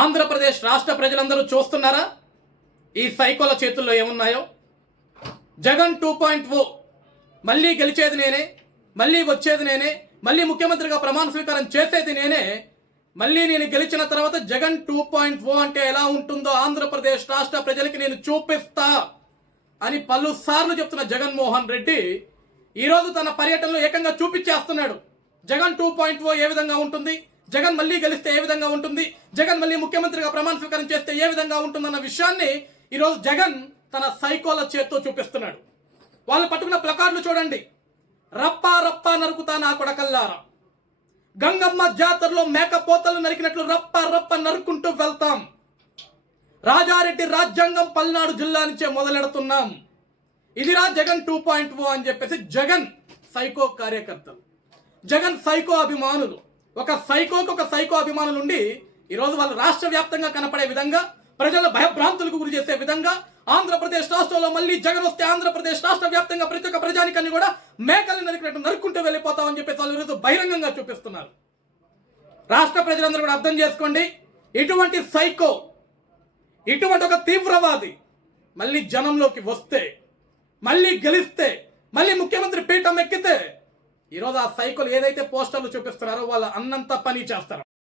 ఆంధ్రప్రదేశ్ రాష్ట్ర ప్రజలందరూ చూస్తున్నారా ఈ సైకోల చేతుల్లో ఏమున్నాయో? జగన్ 2.0 మళ్ళీ గెలిచేది నేనే, మళ్ళీ వచ్చేది నేనే, మళ్ళీ ముఖ్యమంత్రిగా ప్రమాణ స్వీకారం చేసేది నేనే, మళ్ళీ నేను గెలిచిన తర్వాత జగన్ 2.0 అంటే ఎలా ఉంటుందో ఆంధ్రప్రదేశ్ రాష్ట్ర ప్రజలకి నేను చూపిస్తా అని పలుసార్లు చెప్తున్న జగన్మోహన్ రెడ్డి ఈరోజు తన పర్యటనలో ఏకంగా చూపించేస్తున్నాడు. జగన్ 2.0 ఏ విధంగా ఉంటుంది, జగన్ మళ్ళీ గెలిస్తే ఏ విధంగా ఉంటుంది, జగన్ మళ్ళీ ముఖ్యమంత్రిగా ప్రమాణ స్వీకారం చేస్తే ఏ విధంగా ఉంటుందన్న విషయాన్ని ఈరోజు జగన్ తన సైకోల చేత్తో చూపిస్తున్నాడు. వాళ్ళు పట్టుకున్న ప్లకార్డులు చూడండి. రప్పా రప్పా నరుకుతా నా కొడకల్లారా, గంగమ్మ జాతరలో మేకపోతలు నరికినట్లు రప్ప రప్ప నరుకుంటూ వెళ్తాం, రాజారెడ్డి రాజ్యాంగం పల్నాడు జిల్లా నుంచే మొదలెడుతున్నాం, ఇదిరా జగన్ 2.0 అని చెప్పేసి జగన్ సైకో కార్యకర్తలు, జగన్ సైకో అభిమానులు, ఒక సైకో అభిమానులు ఉండి ఈరోజు వాళ్ళు రాష్ట్ర వ్యాప్తంగా కనపడే విధంగా, ప్రజల భయభ్రాంతులకు గురి చేసే విధంగా, ఆంధ్రప్రదేశ్ రాష్ట్రంలో మళ్ళీ జగన్ వస్తే ఆంధ్రప్రదేశ్ రాష్ట్ర వ్యాప్తంగా ప్రతి ఒక్క ప్రజానికాన్ని కూడా మేకలు నరికినట్టు నరుక్కుంటూ వెళ్ళిపోతామని చెప్పేసి వాళ్ళు ఈరోజు బహిరంగంగా చూపిస్తున్నారు. రాష్ట్ర ప్రజలందరూ కూడా అర్థం చేసుకోండి, ఇటువంటి సైకో, ఇటువంటి ఒక తీవ్రవాది మళ్ళీ జనంలోకి వస్తే, మళ్ళీ గెలిస్తే, మళ్ళీ ముఖ్యమంత్రి పీఠం ఎక్కితే ఈరోజు ఆ సైకోలు ఏదైతే పోస్టర్లు చూపిస్తున్నారో వాళ్ళ అన్నంత పని చేస్తారు.